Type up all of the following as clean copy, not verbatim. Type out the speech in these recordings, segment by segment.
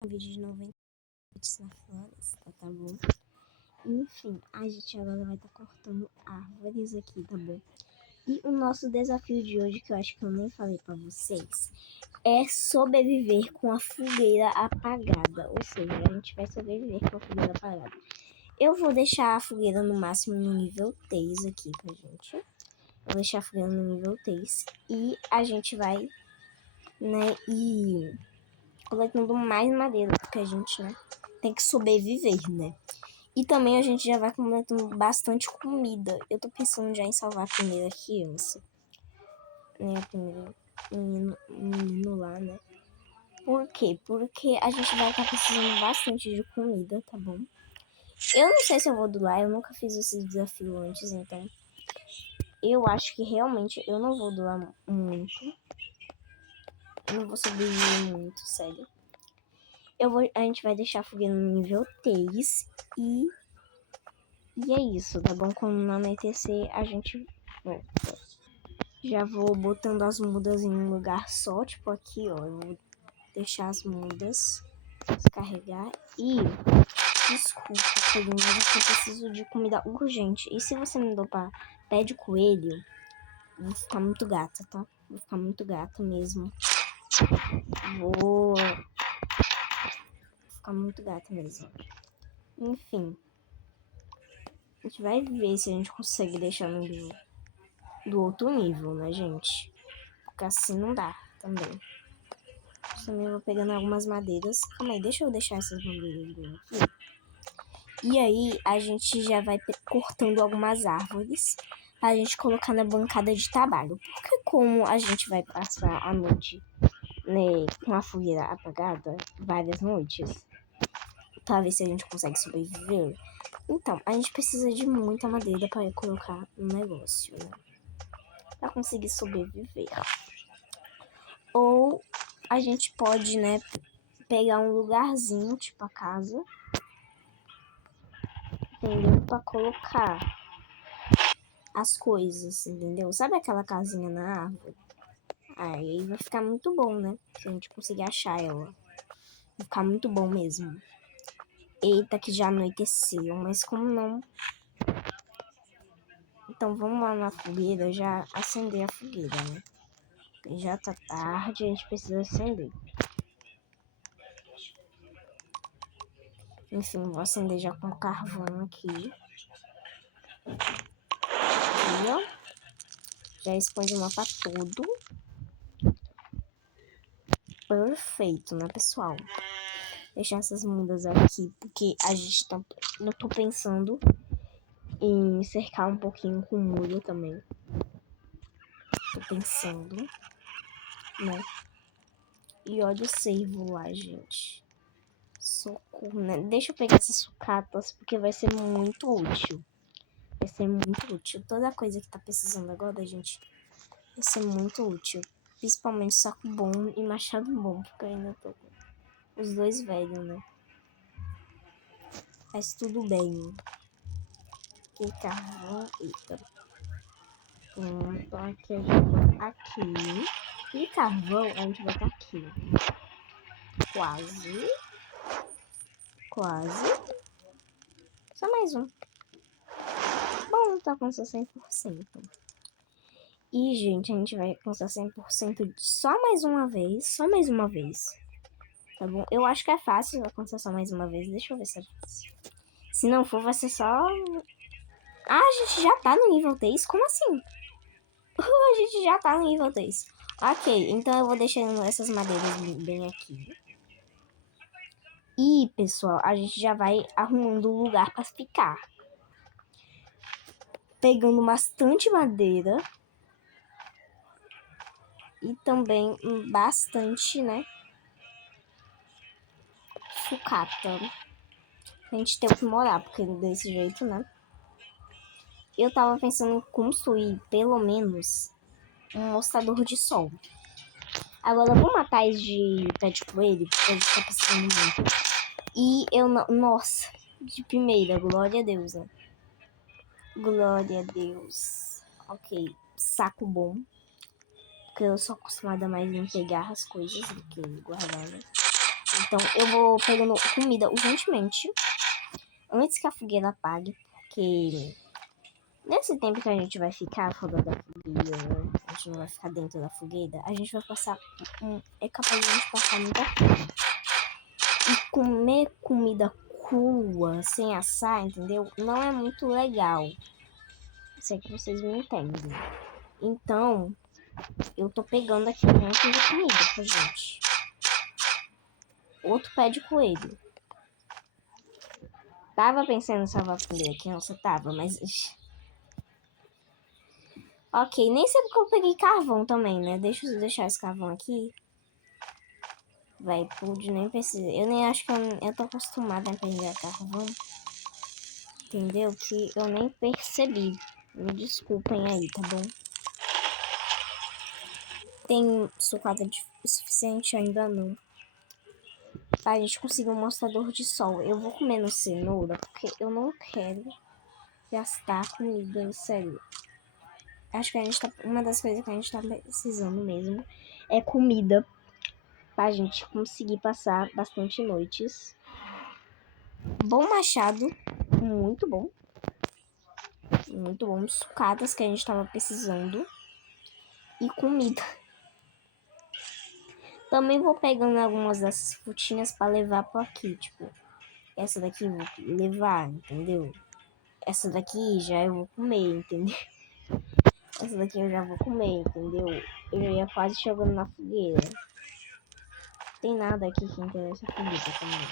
Um vídeo de 90 minutos na floresta, tá bom? Enfim, a gente agora vai estar cortando árvores aqui, tá bom? E o nosso desafio de hoje, que eu acho que eu nem falei pra vocês, é sobreviver com a fogueira apagada. Ou seja, a gente vai sobreviver com a fogueira apagada. Eu vou deixar a fogueira no máximo no nível 3 aqui pra gente. Vou deixar a fogueira no nível 3 e a gente vai, né, coletando mais madeira, porque a gente, né, tem que sobreviver, né? E também a gente já vai coletando bastante comida. Eu tô pensando já em salvar a primeira criança, né? A primeira menino lá, né? Por quê? Porque a gente vai estar precisando bastante de comida, tá bom? Eu não sei se eu vou doar, eu nunca fiz esse desafio antes, então eu acho que realmente eu não vou doar muito. Eu não vou sobreviver muito, sério. A gente vai deixar a fogueira no nível 3 e é isso, tá bom? Quando não anoitecer, a gente volta. Já vou botando as mudas em um lugar só, tipo aqui, ó. Eu vou deixar as mudas descarregar. E, desculpa, coelhinho, mas eu preciso de comida urgente. E se você me dopar pé de coelho, vou ficar muito gata, tá? Vou ficar muito gata mesmo. Vou ficar muito gata mesmo. Enfim. A gente vai ver se a gente consegue deixar no nível do outro nível, né, gente? Porque assim não dá também. Também vou pegando algumas madeiras. Calma aí, deixa eu deixar essas madeiras bem aqui. E aí, a gente já vai cortando algumas árvores pra gente colocar na bancada de trabalho. Porque como a gente vai passar a noite, né, com a fogueira apagada, várias noites, talvez se a gente consegue sobreviver. Então, a gente precisa de muita madeira para colocar no negócio, né? Pra conseguir sobreviver. Ou a gente pode, né, pegar um lugarzinho, tipo a casa, entendeu? Pra colocar as coisas, entendeu? Sabe aquela casinha na árvore? Aí vai ficar muito bom, né? Se a gente conseguir achar ela. Vai ficar muito bom mesmo. Eita, que já anoiteceu, mas como não? Então vamos lá na fogueira, já acender a fogueira, né? Já tá tarde, a gente precisa acender. Enfim, vou acender já com carvão aqui. Aqui, ó. Já expande o mapa todo. Perfeito, né, pessoal? Deixar essas mudas aqui, porque a gente tá... Eu tô pensando em cercar um pouquinho com muro também. Tô pensando, né? E olha o cervo lá, gente. Socorro, né? Deixa eu pegar essas sucatas, porque vai ser muito útil. Vai ser muito útil. Toda coisa que tá precisando agora, gente, vai ser muito útil. Principalmente saco bom e machado bom, porque eu ainda tô com os dois velhos, né? Mas tudo bem. Que carvão. Eita. Pronto, aqui a gente vai aqui. E carvão a gente vai estar aqui. Quase. Quase. Só mais um. Bom, tá com 100%. E, gente, a gente vai alcançar 100% só mais uma vez. Só mais uma vez. Tá bom? Eu acho que é fácil alcançar só mais uma vez. Deixa eu ver se é fácil. Se não for, vai ser só... Ah, a gente já tá no nível 3? Como assim? A gente já tá no nível 3. Ok, então eu vou deixando essas madeiras bem aqui. E, pessoal, a gente já vai arrumando um lugar pra ficar. Pegando bastante madeira. E também bastante, né, sucata. A gente tem que morar, porque desse jeito, né. Eu tava pensando em construir, pelo menos, um mostrador de sol. Agora, eu vou matar esse de pé de coelho, porque a gente tá precisando muito. E eu não... Nossa, de primeira, glória a Deus, né. Glória a Deus. Ok, saco bom. Porque eu sou acostumada mais em pegar as coisas do que guardar, né? Então eu vou pegando comida urgentemente, antes que a fogueira apague, porque nesse tempo que a gente vai ficar fora da fogueira, né? A gente não vai ficar dentro da fogueira, a gente vai passar, é capaz de a gente passar muita fome. E comer comida crua, sem assar, entendeu? Não é muito legal. Sei que vocês me entendem. Então, eu tô pegando aqui um monte de comida pra gente. Outro pé de coelho. Tava pensando em salvar a fogueira aqui, não, você tava, mas... Ok, nem sei porque eu peguei carvão também, né? Deixa eu deixar esse carvão aqui. Vai, pude, nem precisa. Eu nem acho que eu tô acostumada a pegar carvão. Entendeu? Que eu nem percebi. Me desculpem aí, tá bom? Tem sucata o suficiente? Ainda não. Tá, a gente conseguiu um mostrador de sol. Eu vou comendo cenoura porque eu não quero gastar comida, sério. Acho que a gente tá. Uma das coisas que a gente tá precisando mesmo é comida pra gente conseguir passar bastante noites. Bom machado, muito bom. Muito bom. Sucatas que a gente tava precisando. E comida. Também vou pegando algumas dessas frutinhas pra levar pra aqui, tipo. Essa daqui eu vou levar, entendeu? Essa daqui já eu vou comer, entendeu? Essa daqui eu já vou comer, entendeu? Eu já ia quase chegando na fogueira. Tem nada aqui que interessa a fogueira também.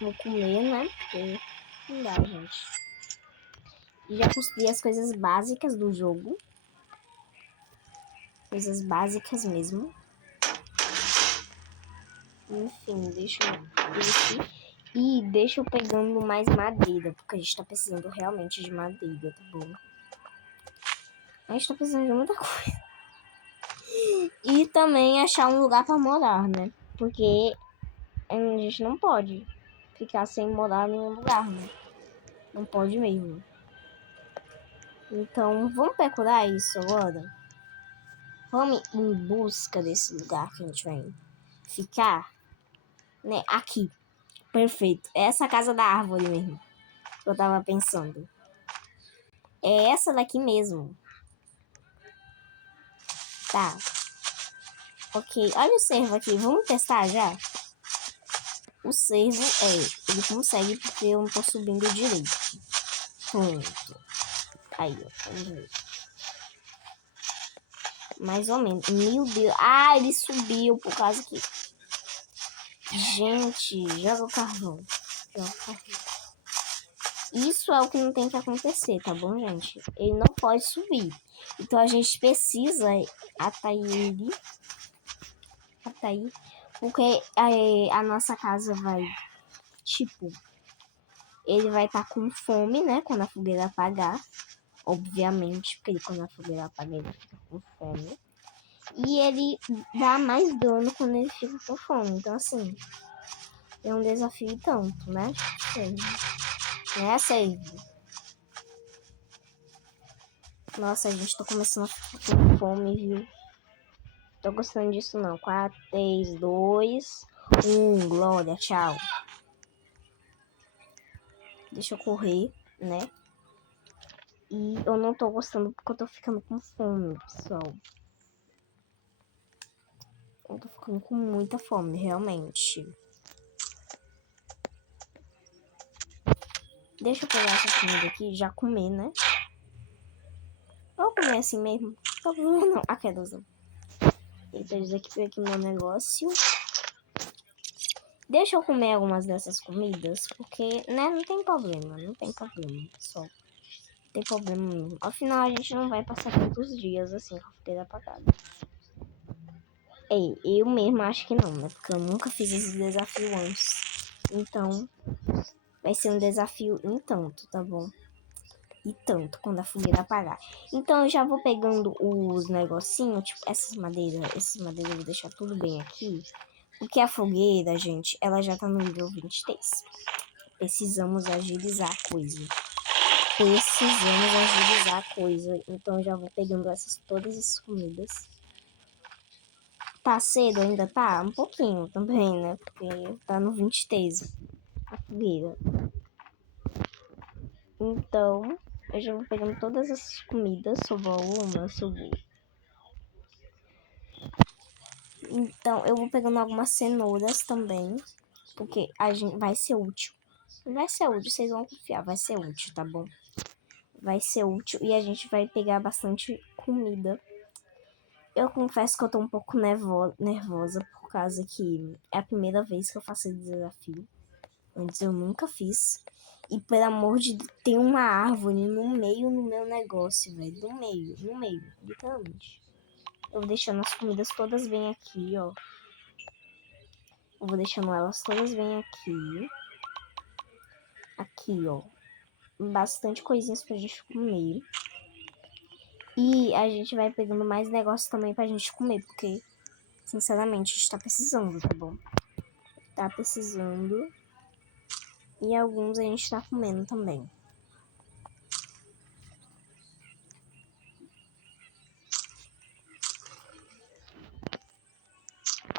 Vou comer, né? Porque não dá, gente. E já construí as coisas básicas do jogo. Coisas básicas mesmo. Enfim, deixa eu aqui. E deixa eu pegando mais madeira, porque a gente tá precisando realmente de madeira, tá bom? A gente tá precisando de muita coisa. E também achar um lugar pra morar, né? Porque a gente não pode ficar sem morar em nenhum lugar, né? Não pode mesmo. Então, vamos procurar isso agora? Vamos em busca desse lugar que a gente vai ficar, né? Aqui. Perfeito. É essa casa da árvore mesmo. Que eu tava pensando. É essa daqui mesmo. Tá. Ok. Olha o cervo aqui. Vamos testar já? O cervo, ele consegue porque eu não tô subindo direito. Pronto. Aí, ó. Vamos ver. Mais ou menos. Meu Deus. Ah, ele subiu por causa que... Gente, joga o carvão. Joga o carvão. Isso é o que não tem que acontecer, tá bom, gente? Ele não pode subir. Então a gente precisa atrair ele. Atrair. Porque a nossa casa vai... Tipo... Ele vai estar com fome, né? Quando a fogueira apagar. Obviamente, porque quando a fogueira apagar, ele fica com fome. E ele dá mais dano quando ele fica com fome. Então, assim... É um desafio tanto, né? Né, Save? Nossa, a gente tá começando a ficar com fome, viu? Tô gostando disso não. 4, 3, 2, 1. Glória, tchau. Deixa eu correr, né? E eu não tô gostando porque eu tô ficando com fome, pessoal. Eu tô ficando com muita fome, realmente. Deixa eu pegar essa comida aqui e já comer, né? Vou comer assim mesmo. Não tô comendo não. Ah, quero usar. Eita, dizer que aqui meu negócio. Deixa eu comer algumas dessas comidas, porque, né, não tem problema, pessoal. Não tem problema nenhum. Afinal, a gente não vai passar tantos dias assim com a fogueira apagada. Ei, eu mesmo acho que não, né, porque eu nunca fiz esse desafio antes. Então, vai ser um desafio em tanto, tá bom? E tanto, quando a fogueira apagar. Então, eu já vou pegando os negocinhos, tipo, essas madeiras eu vou deixar tudo bem aqui. Porque a fogueira, gente, ela já tá no nível 23. Precisamos agilizar a coisa. Então, eu já vou pegando todas essas comidas. Tá cedo ainda? Tá, um pouquinho também, né? Porque tá no 23 a fogueira. Então, eu já vou pegando todas as comidas. Sobrou uma, sobrou. Então, eu vou pegando algumas cenouras também. Porque a gente vai ser útil. Vai ser útil, vocês vão confiar. Vai ser útil, tá bom? Vai ser útil. E a gente vai pegar bastante comida. Eu confesso que eu tô um pouco nervosa por causa que é a primeira vez que eu faço esse desafio. Antes eu nunca fiz. E pelo amor de Deus, tem uma árvore no meio no meu negócio, velho. No meio, literalmente. Eu vou deixando as comidas todas bem aqui, ó. Eu vou deixando elas todas bem aqui. Aqui, ó. Bastante coisinhas pra gente comer. E a gente vai pegando mais negócios também pra gente comer, porque, sinceramente, a gente tá precisando, tá bom? Tá precisando. E alguns a gente tá comendo também.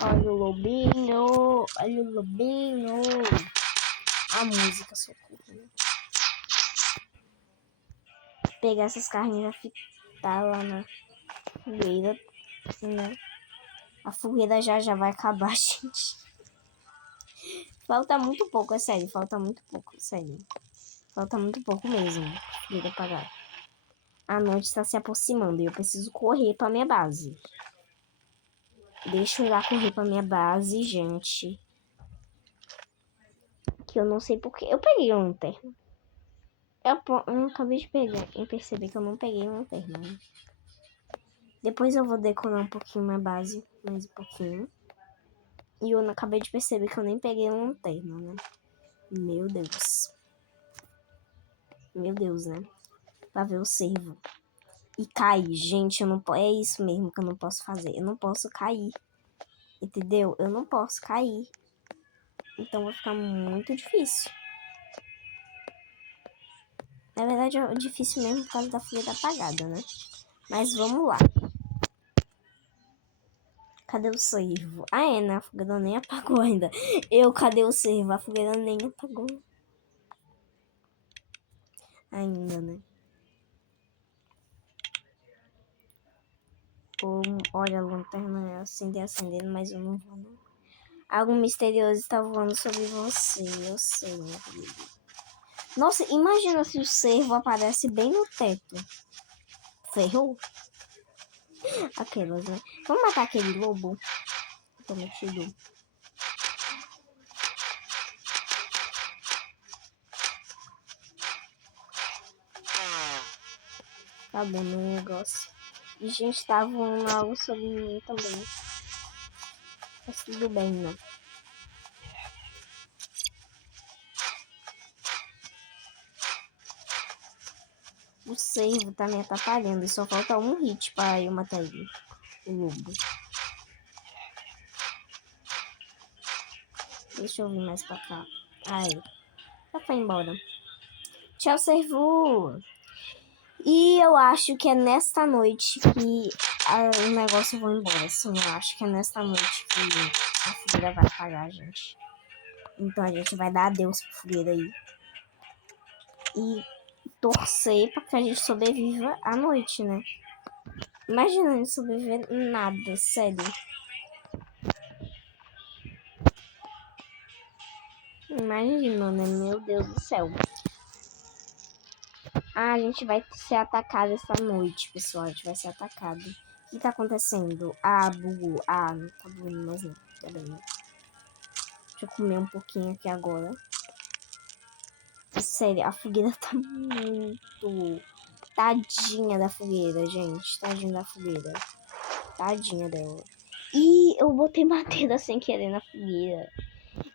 Olha o lobinho, olha o lobinho. A música, socorro. Pegar essas carnes e já fritar lá na fogueira, né? A fogueira já vai acabar, gente. Falta muito pouco, é sério. Falta muito pouco, sério. Falta muito pouco mesmo. Fogueira apagar. A noite está se aproximando e eu preciso correr pra minha base. Deixa eu ir lá correr pra minha base, gente. Que eu não sei porque. Eu peguei uma lanterna. Eu acabei de pegar e perceber que eu não peguei uma lanterna. Né? Depois eu vou decorar um pouquinho minha base. Mais um pouquinho. E eu acabei de perceber que eu nem peguei uma lanterna, né? Meu Deus. Meu Deus, né? Pra ver o cervo. E cair. Gente, eu não posso. É isso mesmo que eu não posso fazer. Eu não posso cair. Entendeu? Eu não posso cair. Então vai ficar muito difícil. Na verdade é difícil mesmo por causa da fogueira apagada, né? Mas vamos lá. Cadê o cervo? Ah, é, né? A fogueira nem apagou ainda. Cadê o cervo? A fogueira nem apagou. Ainda, né? Olha, a lanterna acendendo, mas eu não vou, não. Algo misterioso está voando sobre você. Eu sei, meu querido. Nossa, imagina se o cervo aparece bem no teto. Ferrou? Aquelas, né? Vamos matar aquele lobo prometido. Acabou meu negócio. E gente, tá voando algo sobre mim também. Mas tudo bem, né? O cervo tá me atrapalhando e só falta um hit pra eu matar ele. O lobo. Deixa eu vir mais pra cá. Ai, já foi embora. Tchau, cervo! E eu acho que é nesta noite que o negócio vai embora. Sim, eu acho que é nesta noite que a fogueira vai apagar, gente. Então a gente vai dar adeus pra fogueira aí. E torcer pra que a gente sobreviva à noite, né? Imagina não sobreviver nada, sério. Imagina, né? Meu Deus do céu. Ah, a gente vai ser atacado essa noite, pessoal. A gente vai ser atacado. O que tá acontecendo? Ah, bugou. Ah, não tá bugando mais não. Tá bem, né? Deixa eu comer um pouquinho aqui agora. Sério, a fogueira tá muito... Tadinha da fogueira, gente. Tadinha da fogueira. Tadinha dela. Ih, eu botei madeira sem querer na fogueira.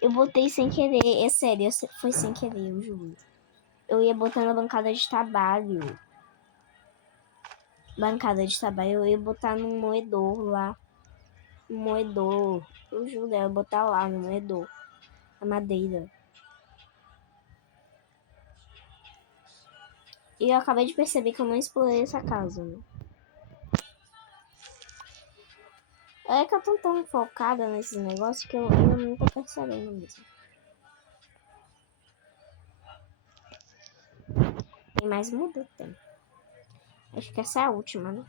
Eu botei sem querer. É sério, foi sem querer, eu juro. Eu ia botar na bancada de trabalho. Eu ia botar no moedor lá. No moedor. Eu juro, eu ia botar lá no moedor. A madeira. E eu acabei de perceber que eu não explorei essa casa, né? É que eu tô tão focada nesses negócios que eu não tô percebendo mesmo. Tem mais muda? Tem. Acho que essa é a última, né?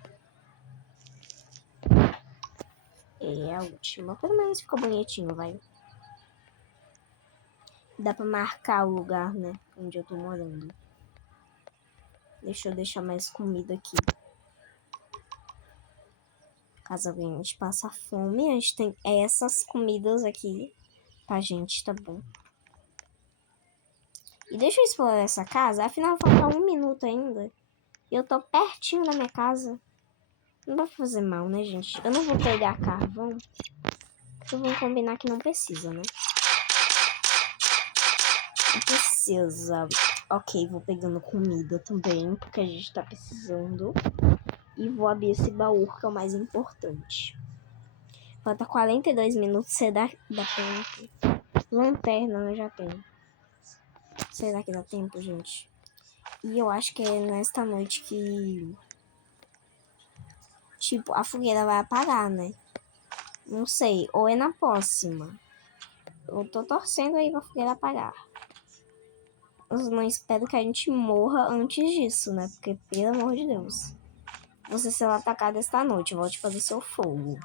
É a última. Pelo menos ficou bonitinho, vai. Dá pra marcar o lugar, né? Onde eu tô morando. Deixa eu deixar mais comida aqui. Caso alguém a gente passa fome, a gente tem essas comidas aqui pra gente, tá bom? E deixa eu explorar essa casa. Afinal, falta 1 minuto ainda. E eu tô pertinho da minha casa. Não vai fazer mal, né, gente? Eu não vou pegar carvão. Então vamos combinar que não precisa, né? Não precisa. Ok, vou pegando comida também, porque a gente tá precisando. E vou abrir esse baú, que é o mais importante. Falta 42 minutos. Será que dá tempo? Lanterna eu já tenho. Será que dá tempo, gente? E eu acho que é nesta noite que... Tipo, a fogueira vai apagar, né? Não sei. Ou é na próxima. Eu tô torcendo aí pra fogueira apagar. Eu não espero que a gente morra antes disso, né? Porque, pelo amor de Deus. Você será atacado esta noite. Volte fazer seu fogo.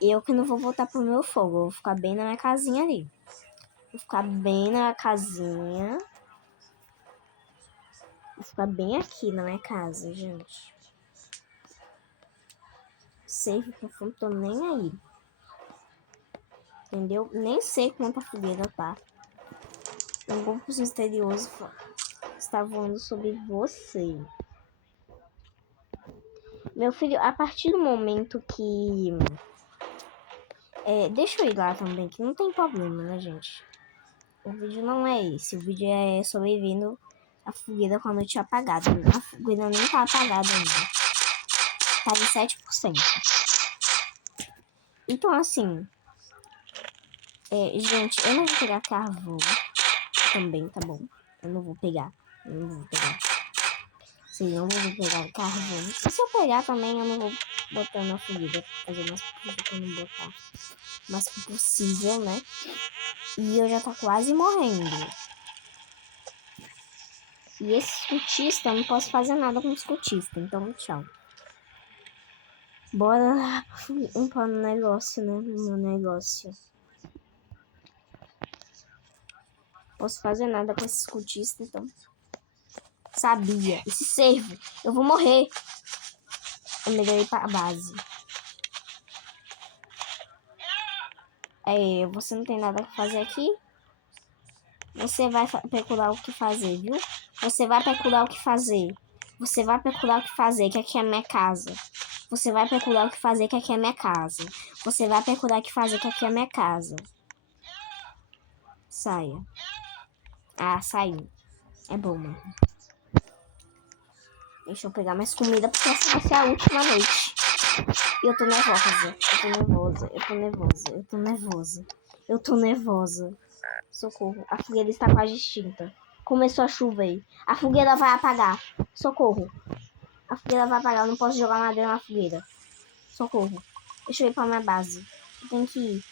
Eu que não vou voltar pro meu fogo. Eu vou ficar bem na minha casinha ali. Vou ficar bem na minha casinha. Vou ficar bem aqui na minha casa, gente. Sei que eu não tô nem aí. Entendeu? Nem sei quanta fogueira tá. Um grupo misterioso está voando sobre você. Meu filho, a partir do momento que... deixa eu ir lá também, que não tem problema, né, gente? O vídeo não é esse. O vídeo é sobrevivendo a fogueira com a noite apagada. A fogueira nem tá apagada ainda. Tá em 7%. Então, assim... gente, eu não vou pegar carvão também, tá bom? Eu não vou pegar. Sim, não vou pegar o carvão. E se eu pegar também, eu não vou botar na fogueira. Fazer mais possível pra não botar. Mas que possível, né? E eu já tô quase morrendo. E esse escutista, eu não posso fazer nada com o escutista. Então, tchau. Bora lá limpar no negócio, né? No negócio. Posso fazer nada com esse escutista, então. Sabia. Esse servo. Eu vou morrer. É melhor ir pra base. Você não tem nada pra fazer aqui? Você vai procurar o que fazer, viu? Você vai procurar o que fazer. Você vai procurar o que fazer, que aqui é minha casa. Você vai procurar o que fazer, que aqui é minha casa. Você vai procurar o que fazer, que aqui é minha casa. Saia. Ah, saiu. É bom, mano. Deixa eu pegar mais comida, porque essa vai ser a última noite. E eu tô nervosa. Eu tô nervosa. Socorro. A fogueira está quase extinta. Começou a chover. A fogueira vai apagar. Socorro. A fogueira vai apagar. Eu não posso jogar madeira na fogueira. Socorro. Deixa eu ir pra minha base. Eu tenho que ir.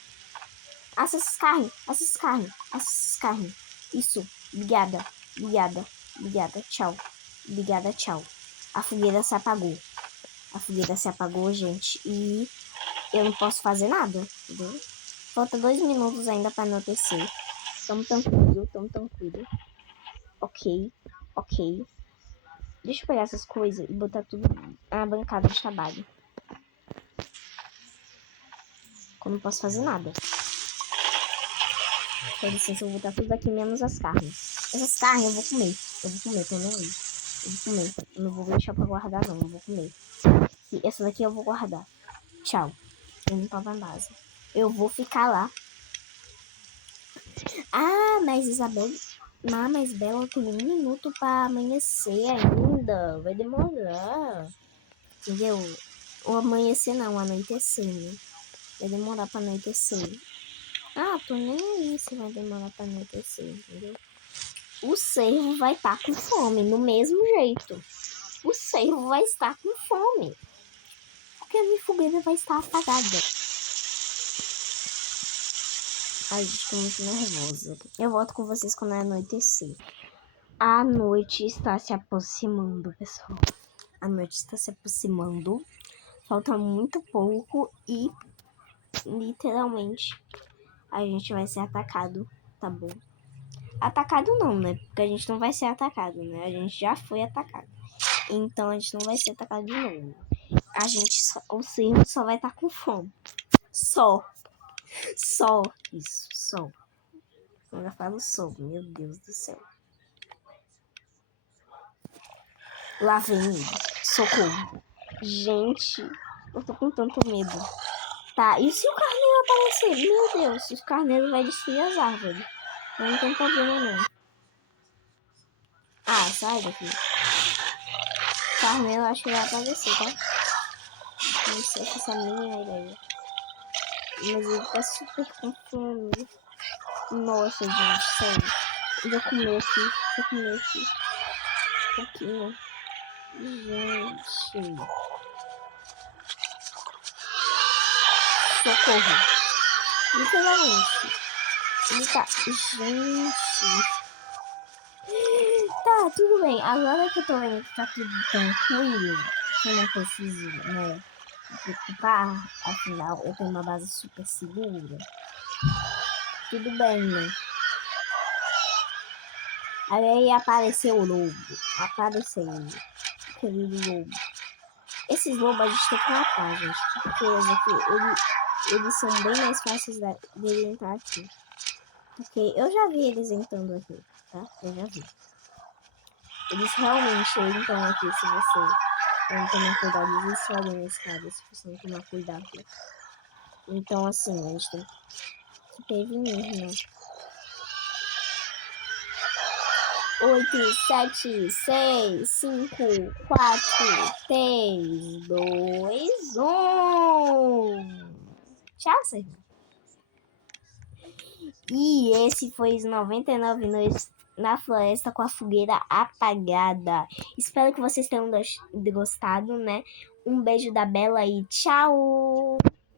Acessa esses carros. Isso. Obrigada. Tchau. Obrigada, tchau. A fogueira se apagou. Gente. E eu não posso fazer nada. Entendeu? Falta 2 minutos ainda pra anoitecer. Tamo tranquilo. Ok. Deixa eu pegar essas coisas e botar tudo na bancada de trabalho. Eu não posso fazer nada. Com licença, eu vou botar tudo aqui, menos as carnes. Essas carnes eu vou comer, tô nem aí. Eu vou comer. Eu não vou deixar pra guardar, não. Eu vou comer. E essa daqui eu vou guardar. Tchau. Eu não tava na base. Eu vou ficar lá. Ah, mas Isabel... mas Bela tem 1 minuto pra amanhecer ainda. Vai demorar. Entendeu? Ou amanhecer não, anoitecer, né? Vai demorar pra anoitecer. Ah, tô nem aí se vai demorar pra anoitecer, entendeu? O cervo vai estar com fome, no mesmo jeito. O cervo vai estar com fome. Porque a minha fogueira vai estar apagada. Ai, estou muito nervosa. Eu volto com vocês quando anoitecer. A noite está se aproximando, pessoal. A noite está se aproximando. Falta muito pouco e, literalmente, a gente vai ser atacado, tá bom? Atacado não, né? Porque a gente não vai ser atacado, né? A gente já foi atacado. Então, a gente não vai ser atacado de novo. O Cirno só vai estar com fome. Só isso, só. Eu já falo só, meu Deus do céu. Lá vem ele. Socorro. Gente, eu tô com tanto medo. Tá, e se o carneiro aparecer? Meu Deus, o carneiro vai destruir as árvores. Eu não tenho problema não. Ah, sai daqui. O carneiro acho que vai aparecer, tá? Não sei se essa mínima ideia. Mas ele tá super com fome. Nossa, gente, sério. Eu vou comer aqui. Um pouquinho. Gente. Socorro. Literalmente. Ele tá... Gente. Tá, tudo bem. Agora que eu tô vendo que tá tudo tranquilo, que eu não preciso, né, me preocupar, afinal eu tenho uma base super segura. Tudo bem, né? Aí apareceu o lobo. Apareceu o querido lobo. Esses lobos a gente tem que matar, gente. Porque eles são bem mais fáceis de entrar aqui. Porque eu já vi eles entrando aqui, tá? Eu já vi. Eles realmente entram aqui se você não tomar cuidado. Eles sobem na escada se você não tomar cuidado. Então, assim, a gente tem que prevenir, né? 8, 7, 6, 5, 4, 3, 2, 1. Tchau, Sérgio. E esse foi os 99 noites na floresta com a fogueira apagada. Espero que vocês tenham gostado, né? Um beijo da Bela e tchau!